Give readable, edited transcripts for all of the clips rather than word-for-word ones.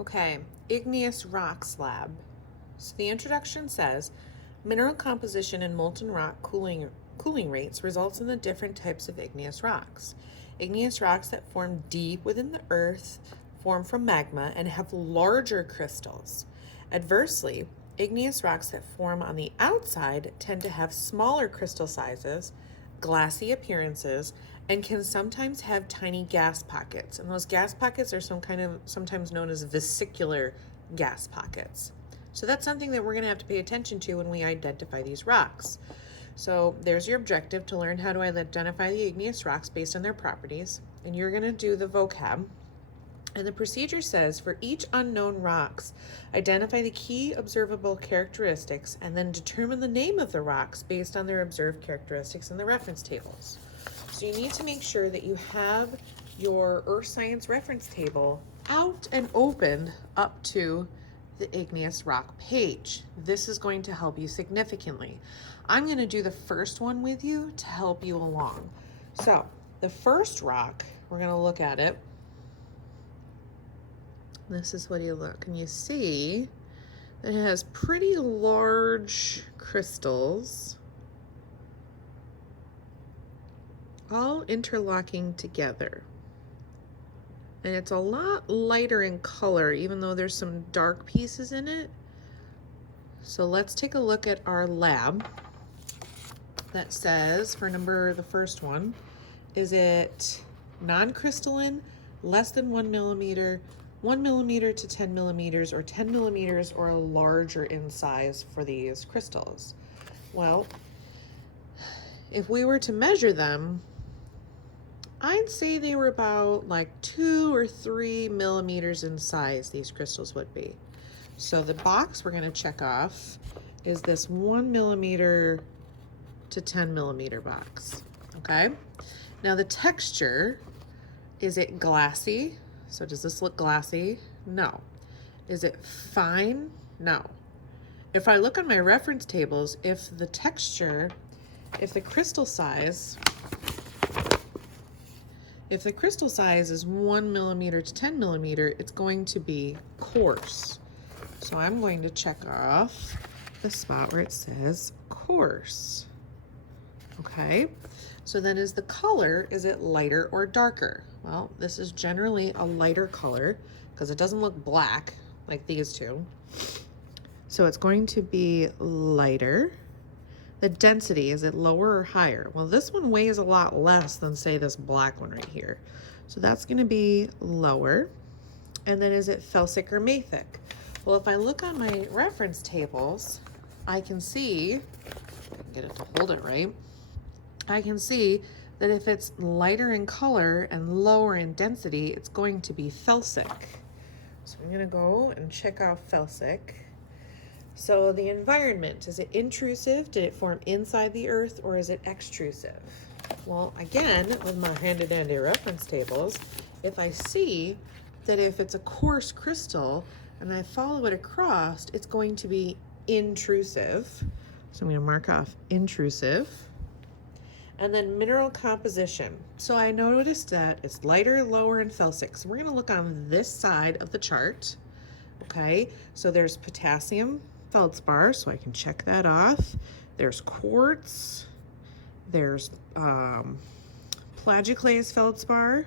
Okay, Igneous Rock Lab. So the introduction says, mineral composition in molten rock cooling rates results in the different types of igneous rocks. Igneous rocks that form deep within the earth form from magma and have larger crystals. Adversely, igneous rocks that form on the outside tend to have smaller crystal sizes, glassy appearances, and can sometimes have tiny gas pockets. And those gas pockets are sometimes known as vesicular gas pockets. So that's something that we're going to have to pay attention to when we identify these rocks. So there's your objective, to learn how to identify the igneous rocks based on their properties. And you're going to do the vocab. And the procedure says, for each unknown rocks, identify the key observable characteristics and then determine the name of the rocks based on their observed characteristics in the reference tables. So you need to make sure that you have your earth science reference table out and opened up to the igneous rock page. This is going to help you significantly. I'm going to do the first one with you to help you along. So the first rock, we're going to look at it. This is what you look, and you see that it has pretty large crystals all interlocking together. And it's a lot lighter in color, even though there's some dark pieces in it. So let's take a look at our lab that says, for the first one, is it non-crystalline, less than 1 millimeter, 1 millimeter to 10 millimeters, or 10 millimeters or larger in size for these crystals? Well, if we were to measure them, I'd say they were about like 2 or 3 millimeters in size, these crystals would be. So the box we're going to check off is this 1 millimeter to 10 millimeter box. Okay. Now the texture, is it glassy? So does this look glassy? No. Is it fine? No. If I look on my reference tables, if the crystal size is 1 millimeter to 10 millimeter, it's going to be coarse. So I'm going to check off the spot where it says coarse. Okay. So then is the color, is it lighter or darker? Well, this is generally a lighter color because it doesn't look black like these two. So it's going to be lighter. The density, is it lower or higher? Well, this one weighs a lot less than, say, this black one right here. So that's going to be lower. And then is it felsic or mafic? Well, if I look on my reference tables, I can see, if I can get it to hold it right, I can see that if it's lighter in color and lower in density, it's going to be felsic. So I'm going to go and check out felsic. So the environment, is it intrusive? Did it form inside the earth, or is it extrusive? Well, again, with my handy-dandy reference tables, if I see that if it's a coarse crystal and I follow it across, it's going to be intrusive. So I'm going to mark off intrusive. And then mineral composition. So I noticed that it's lighter, lower, and felsic. So we're going to look on this side of the chart. Okay, so there's potassium feldspar, so I can check that off. There's quartz. There's plagioclase feldspar.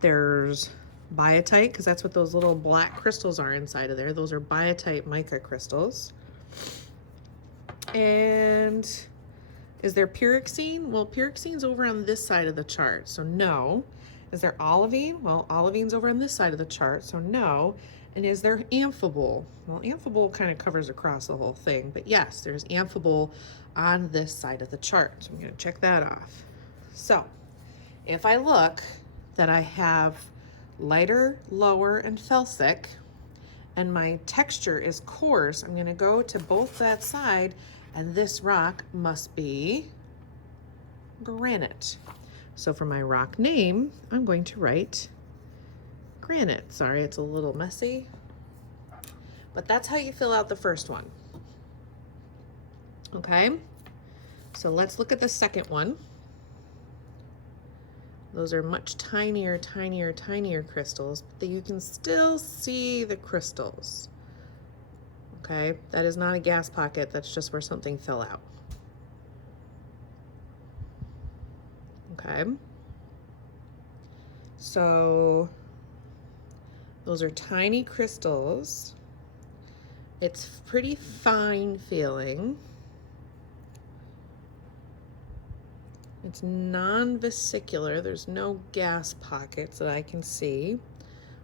There's biotite, because that's what those little black crystals are inside of there. Those are biotite mica crystals. And is there pyroxene? Well, pyroxene's over on this side of the chart, so no. Is there olivine? Well, olivine's over on this side of the chart, so no. And is there amphibole? Well, amphibole kind of covers across the whole thing, but yes, there's amphibole on this side of the chart. So I'm going to check that off. So if I look that I have lighter, lower, and felsic, and my texture is coarse, I'm going to go to both that side, and this rock must be granite. So for my rock name, I'm going to write granite. Sorry, it's a little messy, but that's how you fill out the first one. Okay, so let's look at the second one. Those are much tinier, tinier, tinier crystals, but you can still see the crystals. Okay, that is not a gas pocket, that's just where something fell out. Okay, so those are tiny crystals. It's pretty fine feeling. It's non-vesicular. There's no gas pockets that I can see.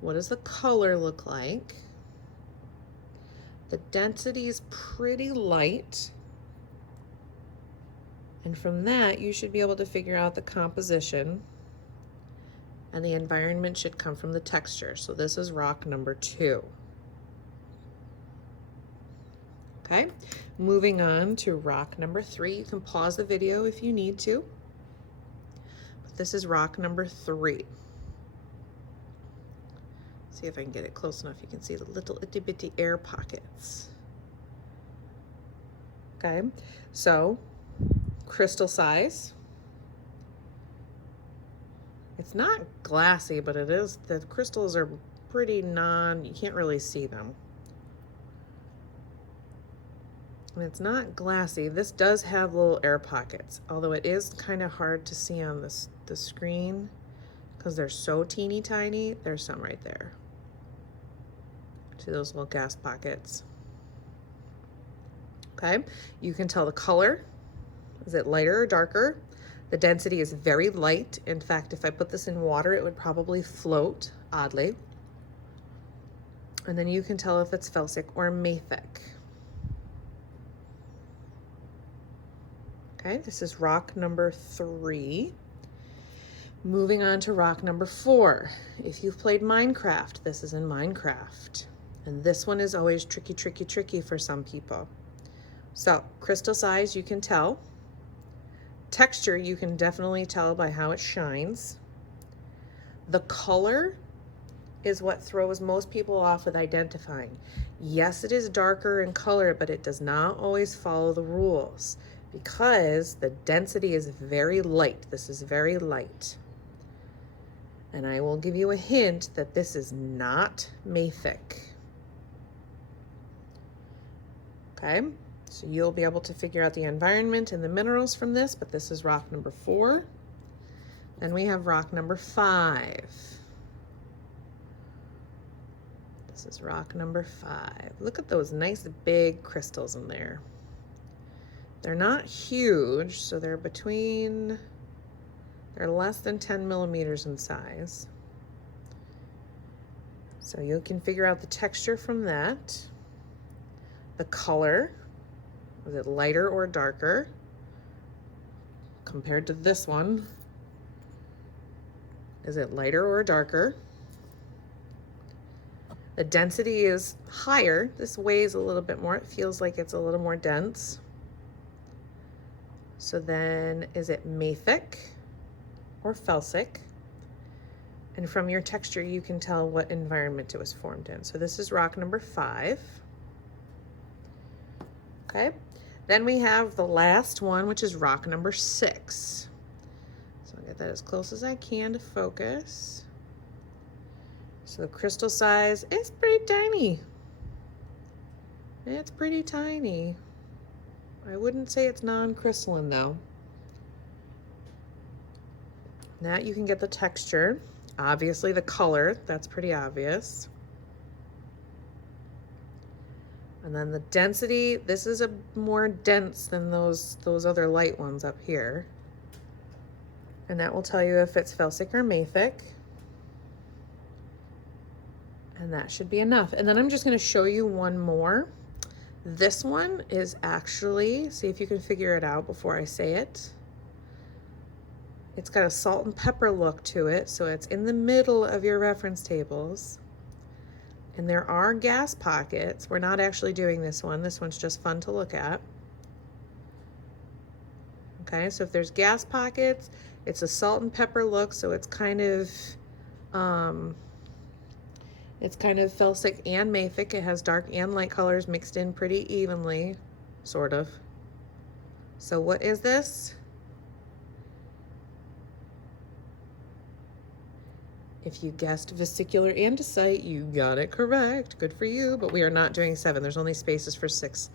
What does the color look like? The density is pretty light. And from that, you should be able to figure out the composition, and the environment should come from the texture. So this is rock number 2. Okay, moving on to rock number 3. You can pause the video if you need to. But this is rock number 3. See if I can get it close enough. You can see the little itty bitty air pockets. Okay, so crystal size. It's not glassy, but it is, the crystals are pretty you can't really see them. And it's not glassy. This does have little air pockets, although it is kind of hard to see on the screen because they're so teeny tiny. There's some right there. See those little gas pockets? Okay, you can tell the color. Is it lighter or darker? The density is very light. In fact, if I put this in water, it would probably float, oddly. And then you can tell if it's felsic or mafic. Okay, this is rock number 3. Moving on to rock number 4. If you've played Minecraft, this is in Minecraft. And this one is always tricky, tricky, tricky for some people. So, crystal size, you can tell. Texture, you can definitely tell by how it shines. The color is what throws most people off with identifying. Yes, it is darker in color, but it does not always follow the rules because the density is very light. This is very light. And I will give you a hint that this is not mafic. Okay, so you'll be able to figure out the environment and the minerals from this, but this is rock number 4. Then we have rock number 5. This is rock number 5. Look at those nice big crystals in there. They're not huge, so they're less than 10 millimeters in size. So you can figure out the texture from that. The color, is it lighter or darker compared to this one? Is it lighter or darker? The density is higher. This weighs a little bit more. It feels like it's a little more dense. So then, is it mafic or felsic? And from your texture, you can tell what environment it was formed in. So this is rock number 5. Okay, then we have the last one, which is rock number 6. So I'll get that as close as I can to focus. So the crystal size is pretty tiny. It's pretty tiny. I wouldn't say it's non-crystalline though. Now you can get the texture. Obviously the color, that's pretty obvious. And then the density, this is a more dense than those other light ones up here. And that will tell you if it's felsic or mafic. And that should be enough. And then I'm just going to show you one more. This one is actually, see if you can figure it out before I say it. It's got a salt and pepper look to it, so it's in the middle of your reference tables. And there are gas pockets. We're not actually doing this one. This one's just fun to look at. Okay, so if there's gas pockets, it's a salt and pepper look, so it's kind of felsic and mafic. It has dark and light colors mixed in pretty evenly, sort of. So what is this? If you guessed vesicular andesite, you got it correct. Good for you, but we are not doing 7. There's only spaces for 6.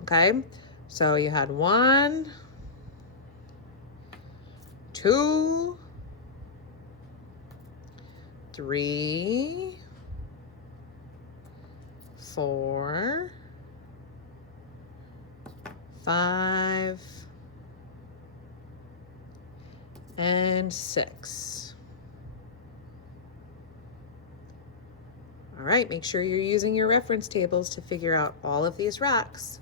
Okay, so you had 1, 2, 3, 4, 5, and 6. All right, make sure you're using your reference tables to figure out all of these rocks.